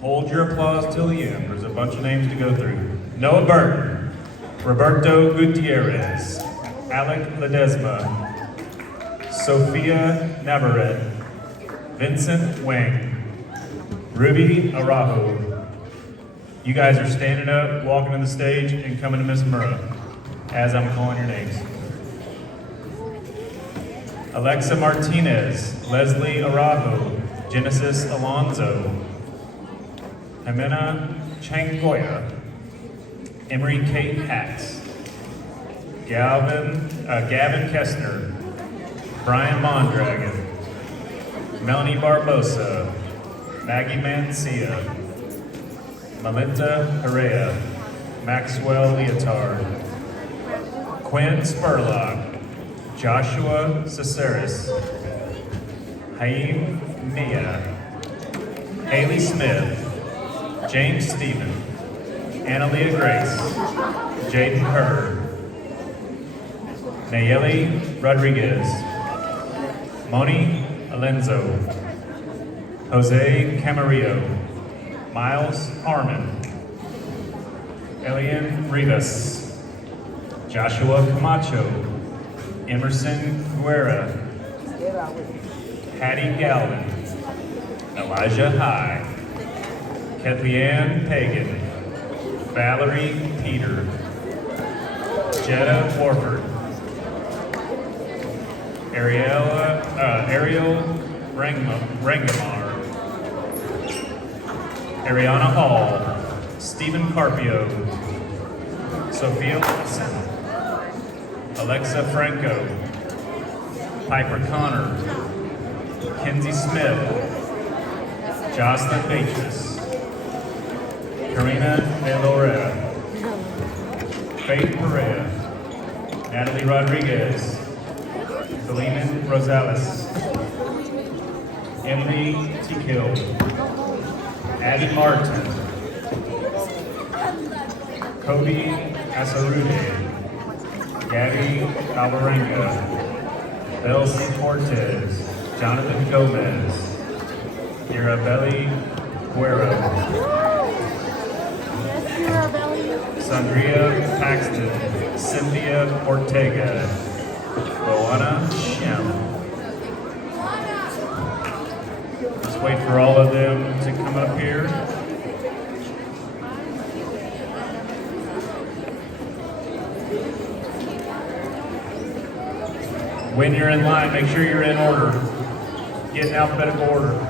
Hold your applause till the end. There's a bunch of names to go through. Noah Burton, Roberto Gutierrez, Alec Ledesma, Sophia Navarrete, Vincent Wang, Ruby Araujo. You guys are standing up, walking to the stage, and coming to Miss Murrah as I'm calling your names. Alexa Martinez, Leslie Araujo, Genesis Alonzo, Jimena Changoya, Emery Kate Hatz, Gavin Kestner, Brian Mondragon, Melanie Barbosa, Maggie Mancia, Melinda Herrera, Maxwell Leotard, Quinn Spurlock, Joshua Caceres, Haim Mia, Haley Smith, James Stephen, Analia Grace, Jaden Kerr, Nayeli Rodriguez, Moni Alenzo, Jose Camarillo, Miles Harmon, Elian Rivas, Joshua Camacho, Emerson Guerra, Hattie Galvin, Elijah High, Kethlyanne Pagan, Valerie Peter, Jetta Warford, Ariel Rangamar, Ariana Hall, Stephen Carpio, Sophia Wilson, Alexa Franco, Piper Connor, Kenzie Smith, Jocelyn Beatrice, Karina De Loretta, Faith Perea, Natalie Rodriguez, Philemon Rosales, Emily Tikill, Addie Martin, Cody Asarude, Gabby Alvarenga, Elsie Cortez, Jonathan Gomez, Irabelli Guerra, Sandria Paxton, Cynthia Ortega, Boana Shem. Let's wait for all of them to come up here. When you're in line, make sure you're in order. Get in alphabetical order.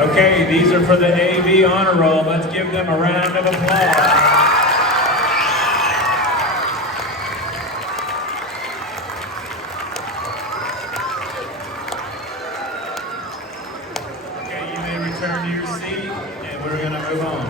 Okay, these are for the AV Honor Roll. Let's give them a round of applause. Okay, you may return to your seat, and we're going to move on.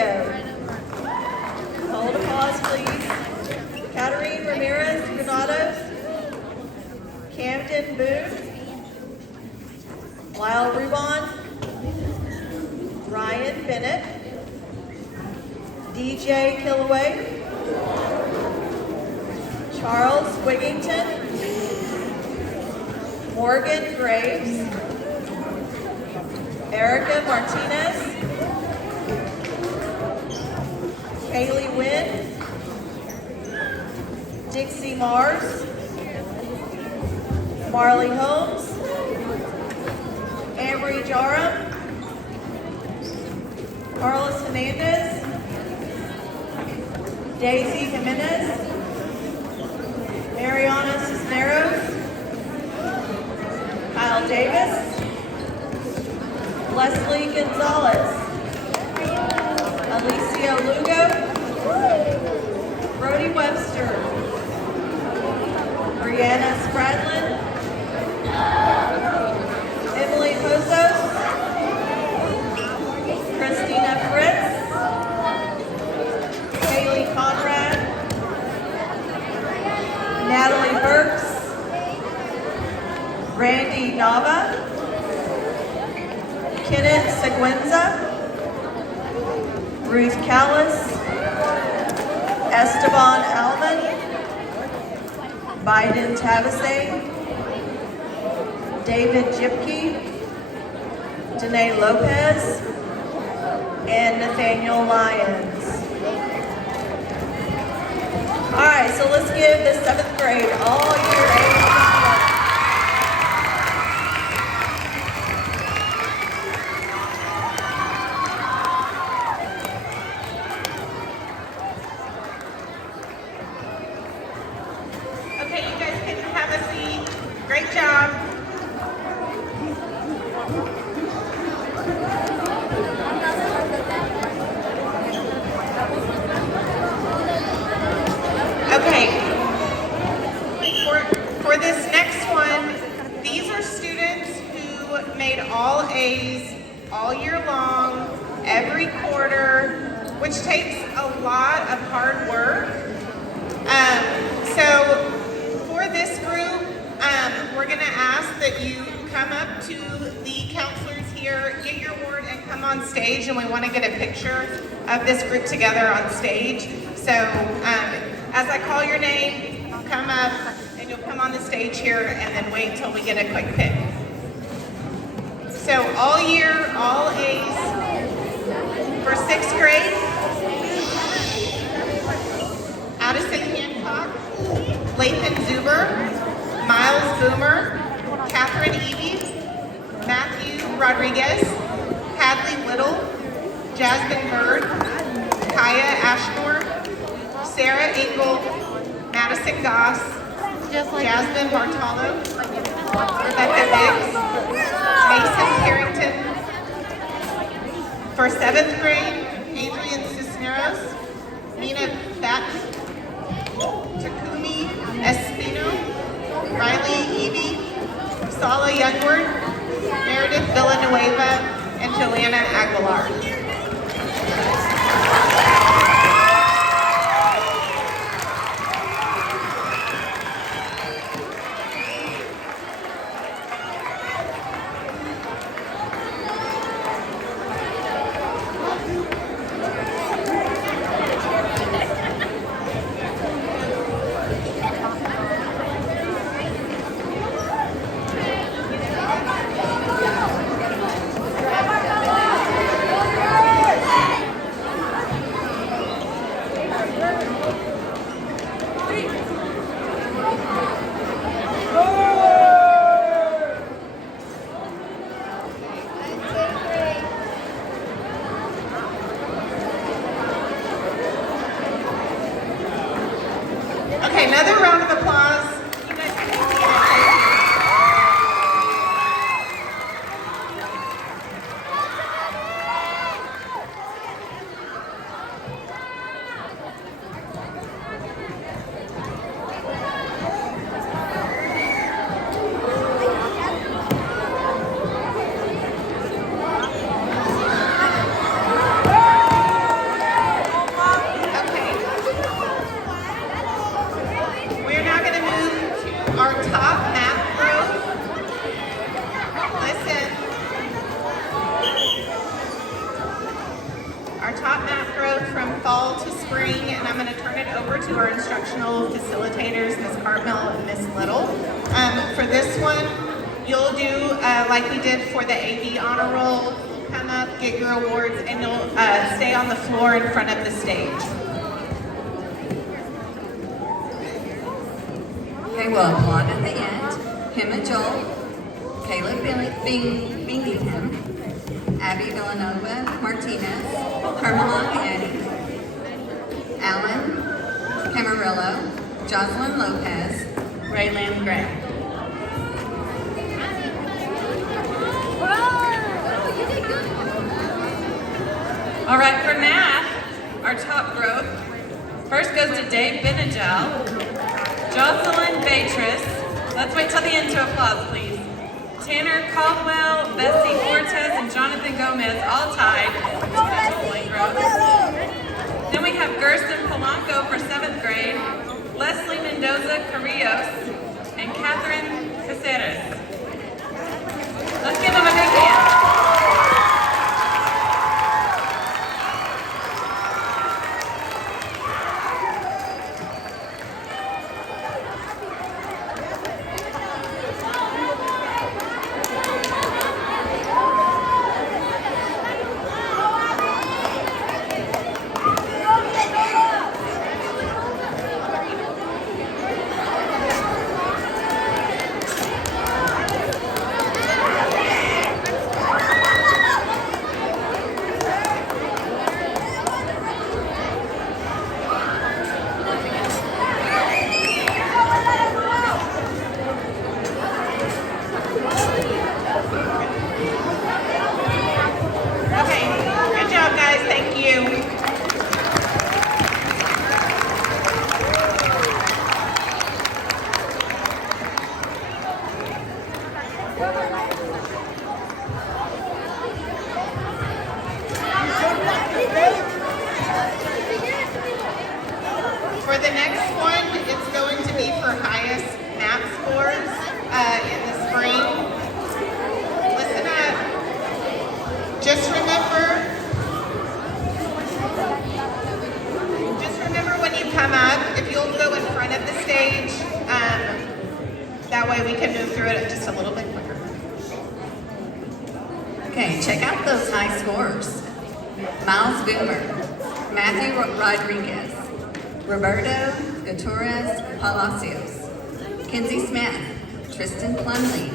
Rosario. Hold a pause, please. Katarine Ramirez Granados. Camden Boone. Lyle Rubon. Ryan Bennett. DJ Killaway. Charles Wigington. Morgan Graves. Erica Martinez. Kaylee Wynn. Dixie Mars. Marley Holmes. Amory Joram. Carlos Hernandez. Daisy Jimenez. Mariana Cisneros. Kyle Davis. Leslie Gonzalez. Alicia Lugo. Brody Webster. Brianna Spradlin. Emily Pozos. Christina Fritz. Kaylee Conrad. Natalie Burks. Randy Nava. Kenneth Seguenza. Ruth Callis. Esteban Alman. Biden Tavasay. David Jipke. Danae Lopez. And Nathaniel Lyons. All right, so let's give the 7th grade all year 8. Okay, you guys can have a seat. Great job. Okay, for this next one, these are students who made all A's all year long, every quarter, which takes a lot of hard work. So for this group, we're gonna ask that you come up to the counselors here, get your award, and come on stage, and we wanna get a picture of this group together on stage. So as I call your name, come up, and you'll come on the stage here, and then wait until we get a quick pic. So all year, all A's for 6th grade. Addison Hancock, Lathan Zuber, Miles Boomer, Catherine Eby, Matthew Rodriguez, Hadley Little, Jasmine Bird, Kaya Ashmore, Sarah Engel, Madison Goss, Jasmine Bartolo, Rebecca Biggs, Mason Carrington. For 7th grade, Adrian Cisneros, Nina Batten, Takumi Espino, Riley Eby, Sala Youngward, Meredith Villanueva, and Joanna Aguilar. to our instructional facilitators, Ms. Cartmel and Ms. Little. For this one, you'll do like we did for the AV honor roll. You'll come up, get your awards, and you'll stay on the floor in front of the stage. Okay, we'll applaud at the end. Him and Joel, Caleb Bingingham, Abby Villanova Martinez, Carmelon Eddie, Alan Camarillo, Jocelyn Lopez, Raylan Gray. All right, for math, our top growth, first goes to Dave Benagel, Jocelyn Beatrice, let's wait till the end to applause, please. Tanner Caldwell, Bessie Cortez, and Jonathan Gomez all tied for growth. Then we have Gersten Polanco for 7th grade, Leslie Mendoza Carrillos, and Catherine Caceres. Let's give them a big hand. For the next one, it's going to be for highest math scores in the spring. Listen up. Just remember when you come up, if you'll go in front of the stage, that way we can move through it just a little bit quicker. Okay, check out those high scores. Miles Boomer, Matthew Rodriguez, Roberto Gutierrez Palacios, Kinsey Smith, Tristan Plumley,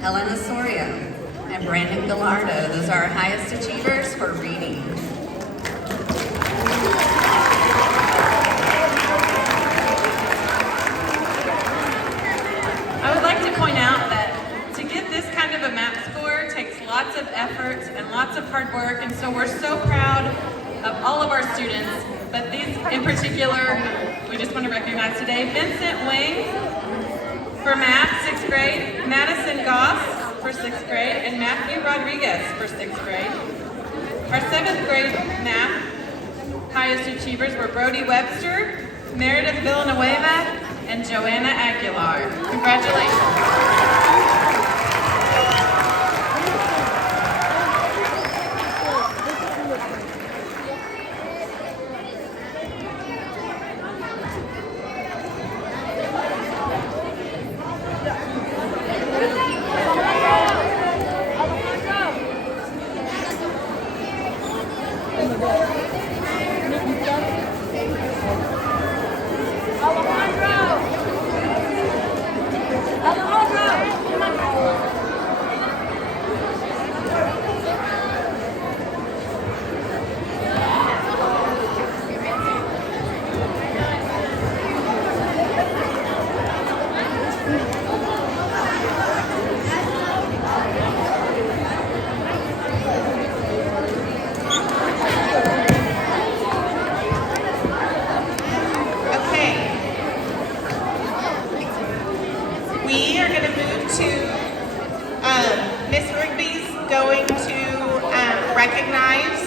Helena Soria, and Brandon Gallardo. Those are our highest achievers for reading. I would like to point out that to get this kind of a map score takes lots of effort and lots of hard work, and so we're so proud of all of our students, but these in particular, we just want to recognize today. Vincent Wing for math, 6th grade, Madison Goss for 6th grade, and Matthew Rodriguez for 6th grade. Our 7th grade math highest achievers were Brody Webster, Meredith Villanueva, and Joanna Aguilar. Congratulations. Miss Rigby's going to recognize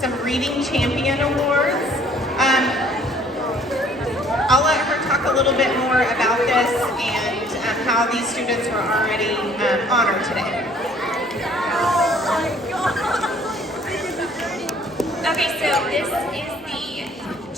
some Reading Champion Awards. I'll let her talk a little bit more about this and how these students were already honored today. Okay, so this is the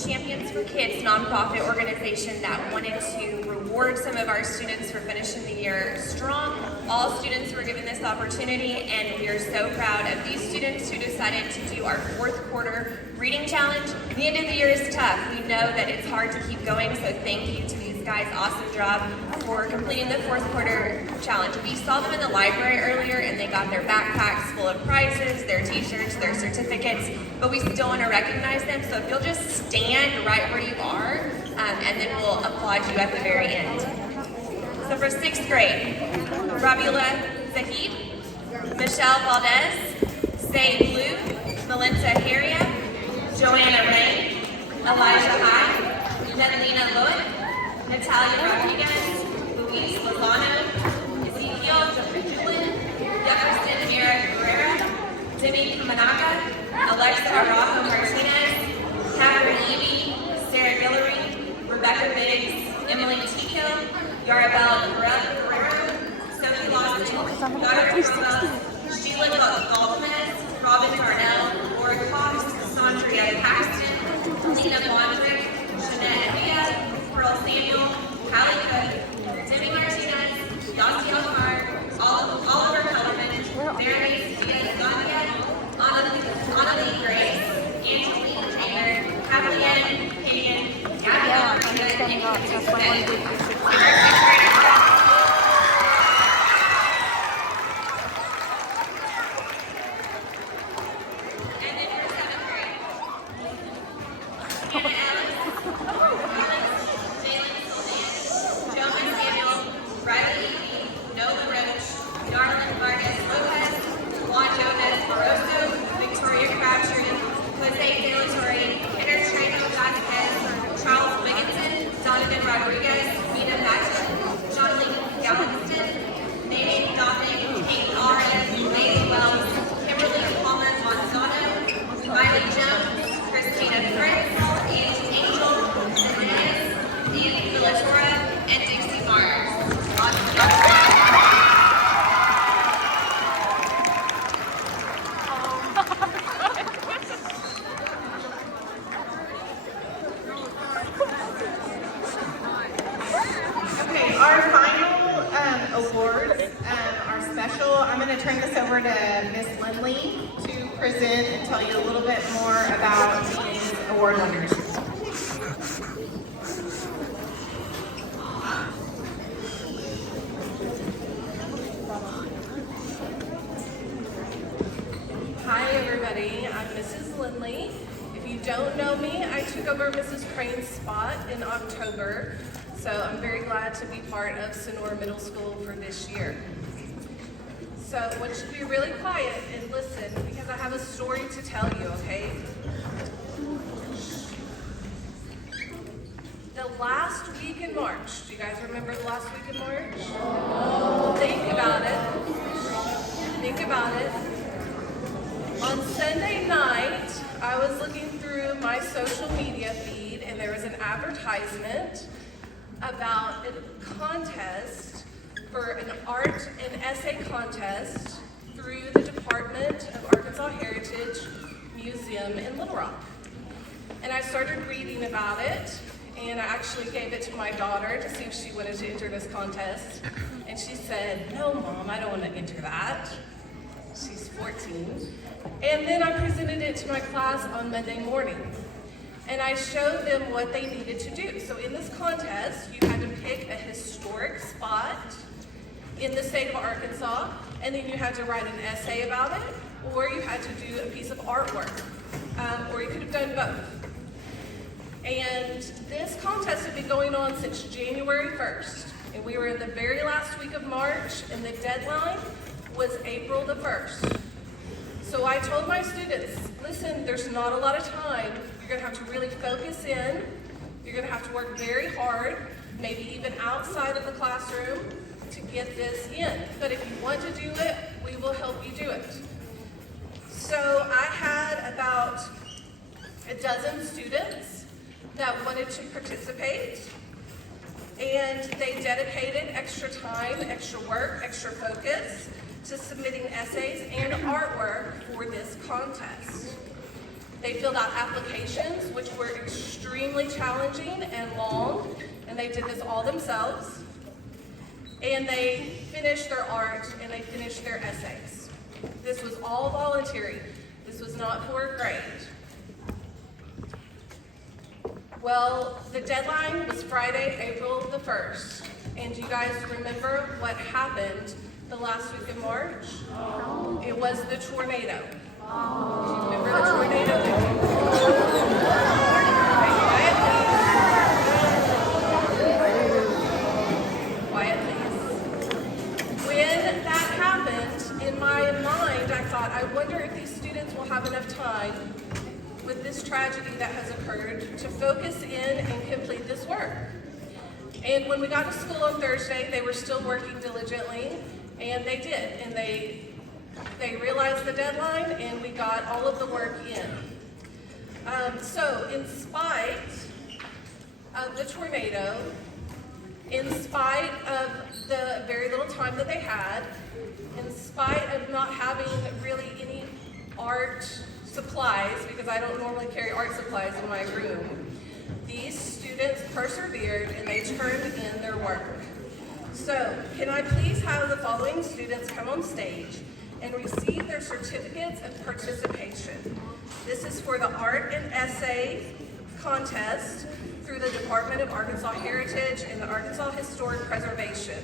nonprofit organization that wanted to reward some of our students for finishing the year strong. All students were given this opportunity, and we are so proud of these students who decided to do our fourth quarter reading challenge. The end of the year is tough. We know that it's hard to keep going, so thank you to these guys. Awesome job for completing the fourth quarter challenge. We saw them in the library earlier, and they got their backpacks full of prizes, their t-shirts, their certificates, but we still want to recognize them. So if you'll just stand right where you are, and then we'll applaud you at the very end. So for 6th grade, Rabila Zahid, Michelle Valdez, Say Blue, Melinda Heria, Joanna Ray, Elijah High, Nedelina Lloyd, Natalia Rodriguez, Luis Lozano, Ezekiel Julin, Jefferson Mira Guerrera, Demi Kamanaka, Alexa Rafa Martinez, Catherine Evie, Sarah Guillory, Rebecca Biggs, Emily Tico, Yarabel Guerrero, Sophie Lawson, Dr. Rubel, Sheila Galvez, Robin Darnell, Laura Cox, Sandria Paxton, Nina Bondrick, Jeanette Villa, Pearl Samuel, Callie Cook, Demi Martinez, Yossi Alvar, Oliver Kellerman, Mary Diaz-Gania, Annalie Grace, Angeline Taylor, Kathleen Hagan, Gabby Rodriguez, and Christy And then for 7th grade, Hannah Alex, Jalen Soldan, Jonas Samuel, Riley Eby, Nola Roach, Darlene Vargas Lopez, Juan Jonas Barroso, Victoria Crabtree, Jose De La Torre, Henry Trano Vasquez, Charles Wigginton, Donovan Rodriguez, Mina Patton, John Lee Galveston, Nate Dominic, Kate Arias, Lacey Wells, Kimberly Palmer Monzano, Miley Jones, Christina Fritz, Angie Angel, Zenez, Nancy Villatora, and Dixie Mars. Okay, our final awards are special. I'm going to turn this over to Miss Lindley to present and tell you a little bit more about these award winners. Hi everybody, I'm Mrs. Lindley. If you don't know me, I took over Mrs. Crane's spot in October, so I'm very glad to be part of Sonora Middle School for this year. So I want you to be really quiet and listen because I have a story to tell you, okay? The last week in March, do you guys remember the last week in March? Think about it. Think about it. On Sunday night, I was looking through my social media feed and there was an advertisement about a contest for an art and essay contest through the Department of Arkansas Heritage Museum in Little Rock. And I started reading about it, and I actually gave it to my daughter to see if she wanted to enter this contest. And she said, "No, Mom, I don't want to enter that." She's 14. And then I presented it to my class on Monday morning. And I showed them what they needed to do. So in this contest, you had to pick a historic spot in the state of Arkansas, and then you had to write an essay about it, or you had to do a piece of artwork, or you could have done both. And this contest had been going on since January 1st, and we were in the very last week of March, and the deadline was April the 1st. So I told my students, listen, there's not a lot of time. You're gonna have to really focus in. You're gonna have to work very hard, maybe even outside of the classroom, to get this in. But if you want to do it, we will help you do it. So I had about a dozen students that wanted to participate, and they dedicated extra time, extra work, extra focus to submitting essays and artwork for this contest. They filled out applications, which were extremely challenging and long, and they did this all themselves. And they finished their art and they finished their essays. This was all voluntary. This was not for a grade. Well, the deadline was Friday, April the 1st. And do you guys remember what happened the last week of March? It was the tornado. Do you remember the tornado that came through? Quiet, please. When that happened, in my mind, I thought, I wonder if these students will have enough time with this tragedy that has occurred to focus in and complete this work. And when we got to school on Thursday, they were still working diligently, and they did. And they realized the deadline, and we got all of the work in. So in spite of the tornado, in spite of the very little time that they had, in spite of not having really any art supplies, because I don't normally carry art supplies in my room, these students persevered and they turned in their work. So, can I please have the following students come on stage and receive their certificates of participation. This is for the art and essay contest through the Department of Arkansas Heritage and the Arkansas Historic Preservation.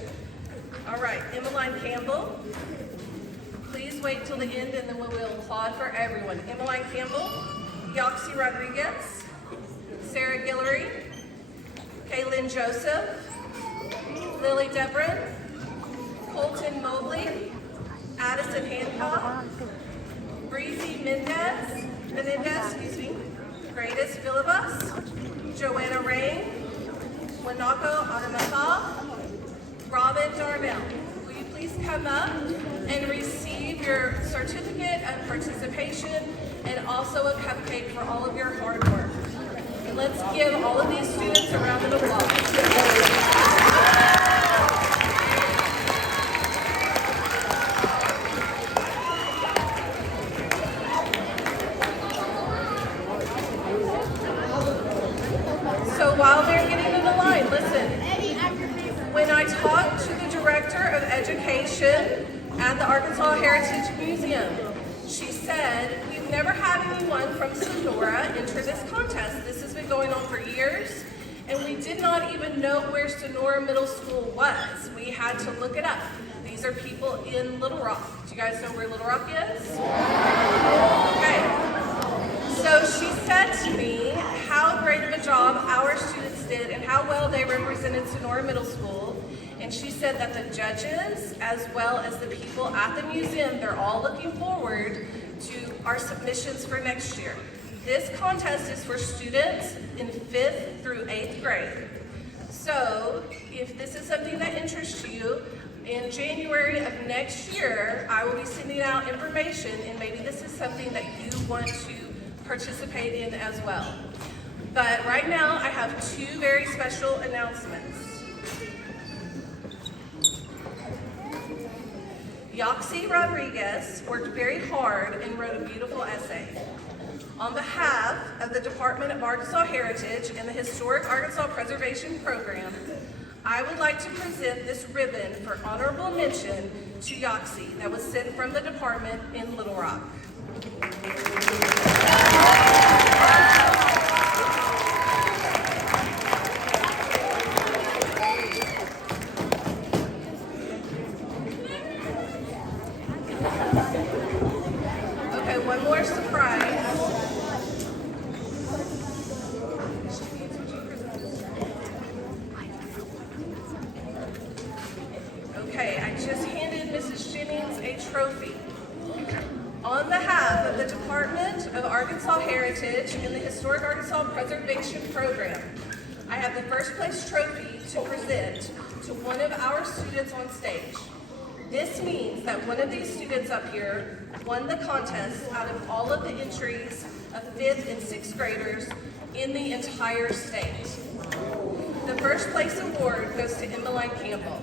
All right, Emmeline Campbell. Please wait till the end and then we will applaud for everyone. Emmeline Campbell, Yoxie Rodriguez, Sarah Guillory, Kaylin Joseph, Lily Debrin, Colton Mobley, Addison Hancock, Breezy Menendez, Greatest Villabus, Joanna Rain, Wanako Adamata, Robin Darnell. Will you please come up and receive your certificate of participation and also a cupcake for all of your hard work. And let's give all of these students a round of applause. So while they're getting in the line, listen. When I talked to the Director of Education at the Arkansas Heritage Museum, she said, we've never had anyone from Sonora enter this contest. This has been going on for years, and we did not even know where Sonora Middle School was. We had to look it up. These are people in Little Rock. Do you guys know where Little Rock is? Okay. So she said to me how great of a job our students did and how well they represented Sonora Middle School. And she said that the judges, as well as the people at the museum, they're all looking forward to our submissions for next year. This contest is for students in 5th through 8th grade. So if this is something that interests you, in January of next year, I will be sending out information, and maybe this is something that you want to participate in as well. But right now, I have 2 very special announcements. Yoxie Rodriguez worked very hard and wrote a beautiful essay. On behalf of the Department of Arkansas Heritage and the Historic Arkansas Preservation Program, I would like to present this ribbon for honorable mention to Yoxie that was sent from the department in Little Rock. Okay, one more surprise. Okay, I just handed Mrs. Jennings a trophy. On behalf of the Department of Arkansas Heritage and the Historic Arkansas Preservation Program, I have the first place trophy to present to one of our students on stage. This means that one of these students up here won the contest out of all of the entries of 5th and 6th graders in the entire state. The first place award goes to Emmeline Campbell.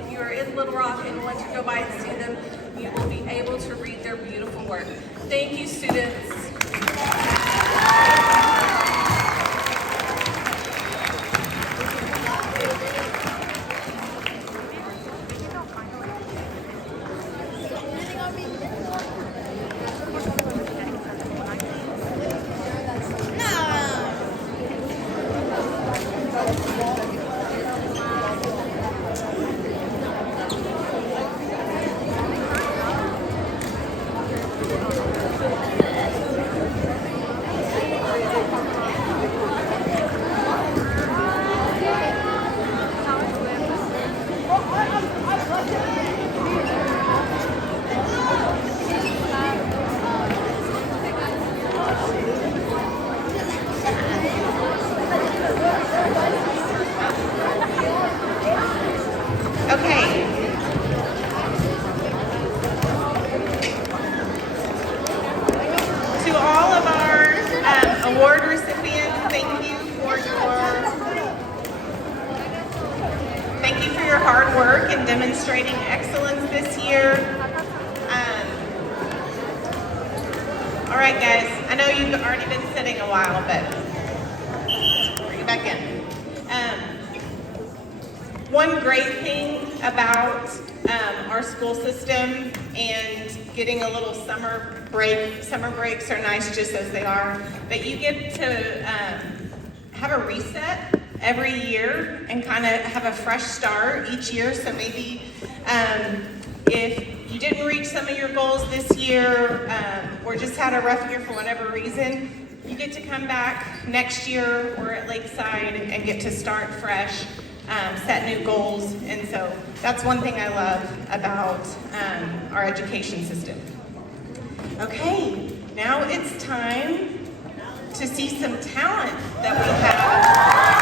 if you're in Little Rock and want to go by and see them, you will be able to read their beautiful work. Thank you, students. Okay. To all of our award recipients, thank you for your hard work in demonstrating excellence this year. All right, guys, I know you've already been sitting a while, but bring it back in. One great thing about our school system and getting a little summer breaks are nice just as they are, but you get to have a reset every year and kind of have a fresh start each year. So maybe if you didn't reach some of your goals this year or just had a rough year for whatever reason, you get to come back next year or at Lakeside and get to start fresh. Set new goals, and so that's one thing I love about our education system. Okay, now it's time to see some talent that we have.